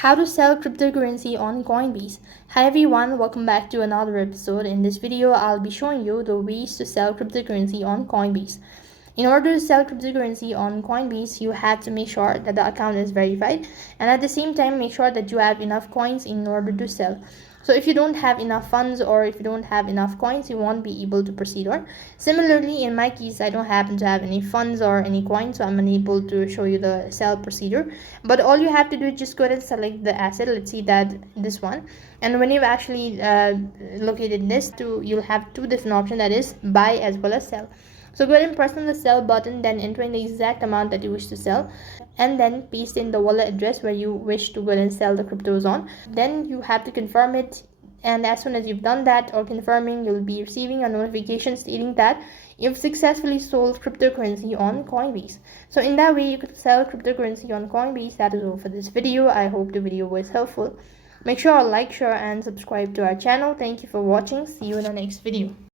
How to sell cryptocurrency on Coinbase. Hi everyone, welcome back to another episode. In this video, I'll be showing you the ways to sell cryptocurrency on Coinbase. In order to sell cryptocurrency on Coinbase, you have to make sure that the account is verified, and at the same time make sure that you have enough coins in order to sell. So if you don't have enough funds or if you don't have enough coins, you won't be able to proceed on. Similarly, in my case, I don't happen to have any funds or any coins, so I'm unable to show you the sell procedure. But all you have to do is just go ahead and select the asset. Let's see that this one. And when you've actually located this, you'll have two different options, that is buy as well as sell. So go ahead and press on the sell button, then enter in the exact amount that you wish to sell, and then paste in the wallet address where you wish to go ahead and sell the cryptos on. Then you have to confirm it, and as soon as you've done that or confirming, you'll be receiving a notification stating that you've successfully sold cryptocurrency on Coinbase. So in that way, you could sell cryptocurrency on Coinbase. That is all for this video. I hope the video was helpful. Make sure to like, share, and subscribe to our channel. Thank you for watching. See you in the next video.